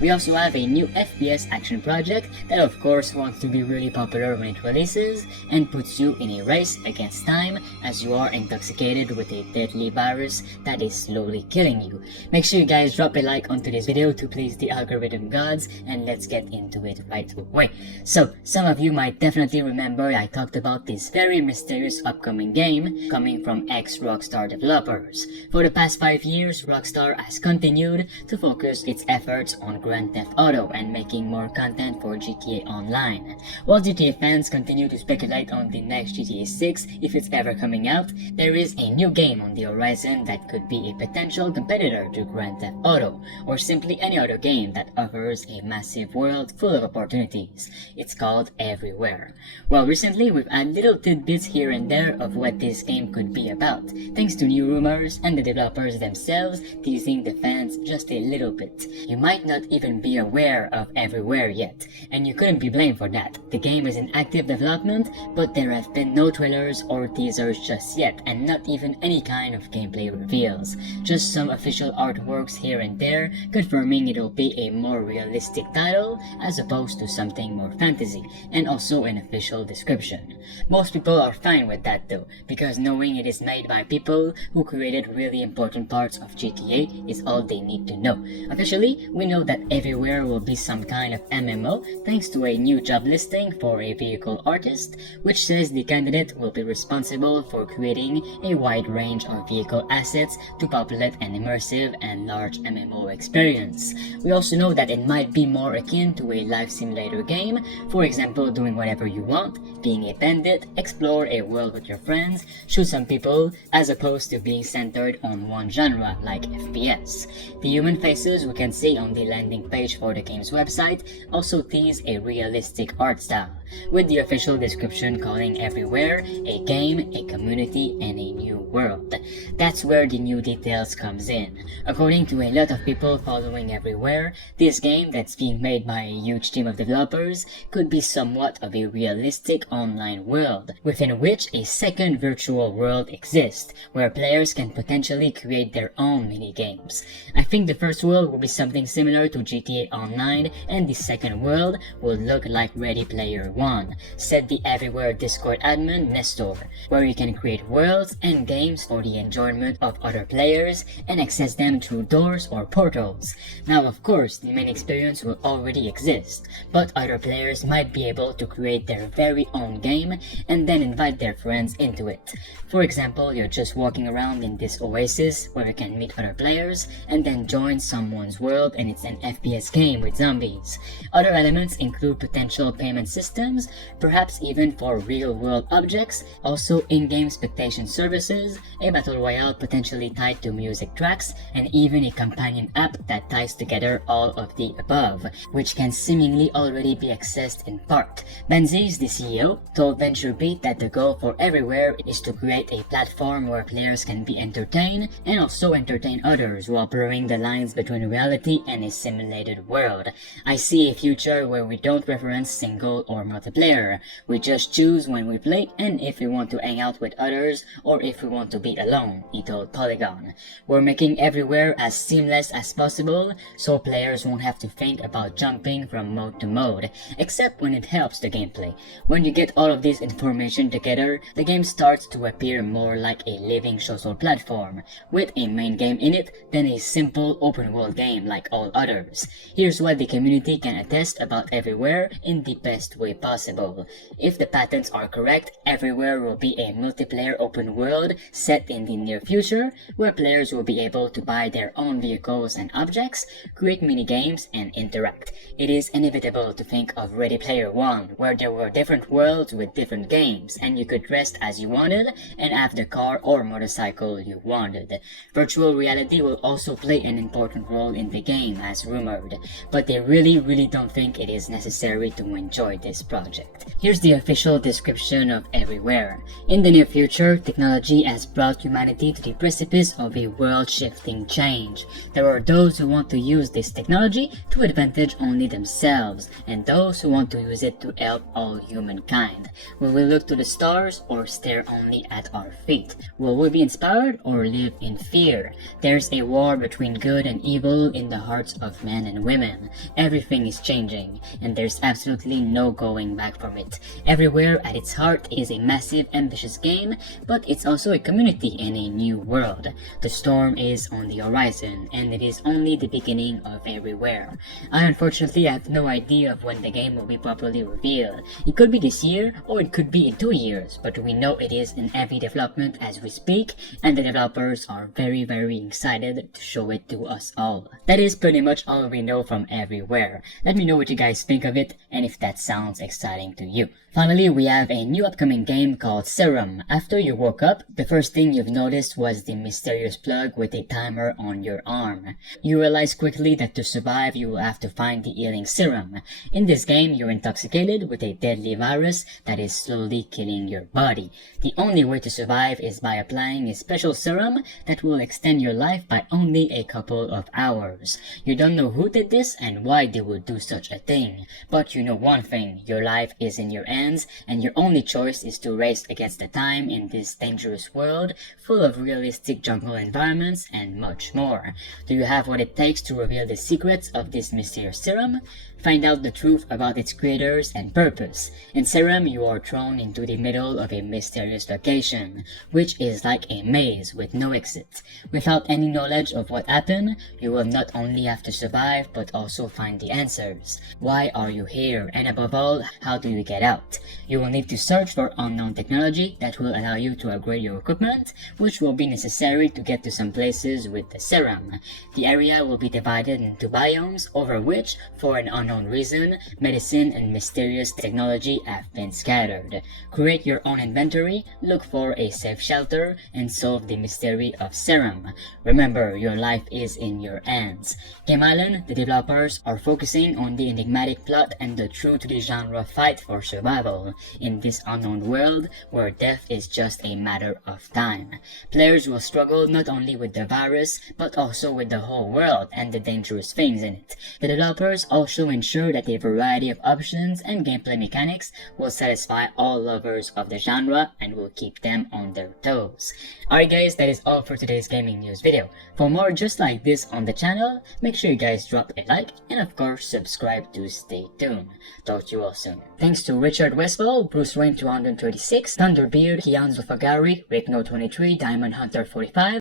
We also have a new FPS action project that of course wants to be really popular when it releases and puts you in a race against time as you are intoxicated with a deadly virus that is slowly killing you. Make sure you guys drop a like onto this video to please the algorithm gods, and let's get into it right away. So, some of you might definitely remember I talked about this very mysterious upcoming game coming from ex-Rockstar developers. For the past 5 years, Rockstar has continued to focus its efforts on Grand Theft Auto and making more content for GTA Online. While GTA fans continue to speculate on the next GTA 6 if it's ever coming out, there is a new game on the horizon that could be a potential competitor to Grand Theft Auto, or simply any other game that offers a massive world full of opportunities. It's called Everywhere. Well, recently we've had little tidbits here and there of what this game could be about, thanks to new rumors and the developers themselves teasing the fans just a little bit. You might not even be aware of Everywhere yet, and you couldn't be blamed for that. The game is in active development, but there have been no trailers or teasers just yet, and not even any kind of gameplay reveals. Just some official artworks here and there, confirming it'll be a more realistic title as opposed to something more fantasy, and also an official description. Most people are fine with that though, because knowing it is made by people who created really important parts of GTA is all they need to know. Officially, we know that Everywhere will be some kind of MMO thanks to a new job listing for a vehicle artist, which says the candidate will be responsible for creating a wide range of vehicle assets to populate an immersive and large MMO experience. We also know that it might be more akin to a life simulator game, for example doing whatever you want, being a bandit, explore a world with your friends, shoot some people, as opposed to being centered on one genre like FPS. The human faces we can see on the landing page for the game's website also tease a realistic art style, with the official description calling Everywhere a game, a community, and a new world. That's where the new details comes in. According to a lot of people following Everywhere, this game that's being made by a huge team of developers could be somewhat of a realistic online world, within which a second virtual world exists, where players can potentially create their own mini-games. I think the first world will be something similar to GTA Online, and the second world will look like Ready Player One, said the Everywhere Discord admin Nestor, where you can create worlds and games for the enjoyment of other players and access them through doors or portals. Now of course, the main experience will already exist, but other players might be able to create their very own game and then invite their friends into it. For example, you're just walking around in this oasis where you can meet other players and then join someone's world, and it's an FPS game with zombies. Other elements include potential payment systems, perhaps even for real-world objects, also in-game spectation services, a battle royale potentially tied to music tracks, and even a companion app that ties together all of the above, which can seemingly already be accessed in part. Benzies, the CEO, told VentureBeat that the goal for Everywhere is to create a platform where players can be entertained and also entertain others while blurring the lines between reality and a simulated world. I see a future where we don't reference single or multiplayer. We just choose when we play and if we want to hang out with others or if we want to be alone, he told Polygon. We're making Everywhere as seamless as possible so players won't have to think about jumping from mode to mode, except when it helps the gameplay. When you get all of this information together, the game starts to appear more like a living social platform, with a main game in it than a simple open world game like all others. Here's what the community can attest about Everywhere in the best way possible. If the patents are correct, Everywhere will be a multiplayer open world set in the near future, where players will be able to buy their own vehicles and objects, create mini-games, and interact. It is inevitable to think of Ready Player One, where there were different worlds with different games, and you could dress as you wanted and have the car or motorcycle you wanted. Virtual reality will also play an important role in the game as rumored, but they really don't think it is necessary to enjoy this project. project. Here's the official description of Everywhere. In the near future, technology has brought humanity to the precipice of a world-shifting change. There are those who want to use this technology to advantage only themselves, and those who want to use it to help all humankind. Will we look to the stars or stare only at our feet? Will we be inspired or live in fear? There's a war between good and evil in the hearts of men and women. Everything is changing, and there's absolutely no going back from it. Everywhere at its heart is a massive, ambitious game, but it's also a community in a new world. The storm is on the horizon, and it is only the beginning of Everywhere. I unfortunately have no idea of when the game will be properly revealed. It could be this year, or it could be in 2 years, but we know it is in heavy development as we speak, and the developers are very excited to show it to us all. That is pretty much all we know from Everywhere. Let me know what you guys think of it, and if that sounds exciting to you. Finally, we have a new upcoming game called Serum. After you woke up, the first thing you've noticed was the mysterious plug with a timer on your arm. You realize quickly that to survive, you will have to find the healing serum. In this game, you're intoxicated with a deadly virus that is slowly killing your body. The only way to survive is by applying a special serum that will extend your life by only a couple of hours. You don't know who did this and why they would do such a thing, but you know one thing: your life is in your hands, and your only choice is to race against the time in this dangerous world full of realistic jungle environments and much more. Do you have what it takes to reveal the secrets of this mysterious serum? Find out the truth about its creators and purpose. In Serum, you are thrown into the middle of a mysterious location, which is like a maze with no exit. Without any knowledge of what happened, you will not only have to survive, but also find the answers. Why are you here? And above all, how do you get out? You will need to search for unknown technology that will allow you to upgrade your equipment, which will be necessary to get to some places with the serum. The area will be divided into biomes, over which, for an unknown reason, medicine and mysterious technology have been scattered. Create your own inventory, look for a safe shelter, and solve the mystery of Serum. Remember, your life is in your hands. Game Island, the developers, are focusing on the enigmatic plot and the true-to-the-genre fight for survival in this unknown world where death is just a matter of time. Players will struggle not only with the virus, but also with the whole world and the dangerous things in it. The developers also ensure that a variety of options and gameplay mechanics will satisfy all lovers of the genre and will keep them on their toes. Alright guys, that is all for today's gaming news video. For more just like this on the channel, make sure you guys drop a like and of course subscribe to stay tuned. Talk to you all soon. Thanks to Richard Westfall, Bruce Wayne 236, Thunderbeard, Kianzo Fagari, Rickno 23, Diamond Hunter 45,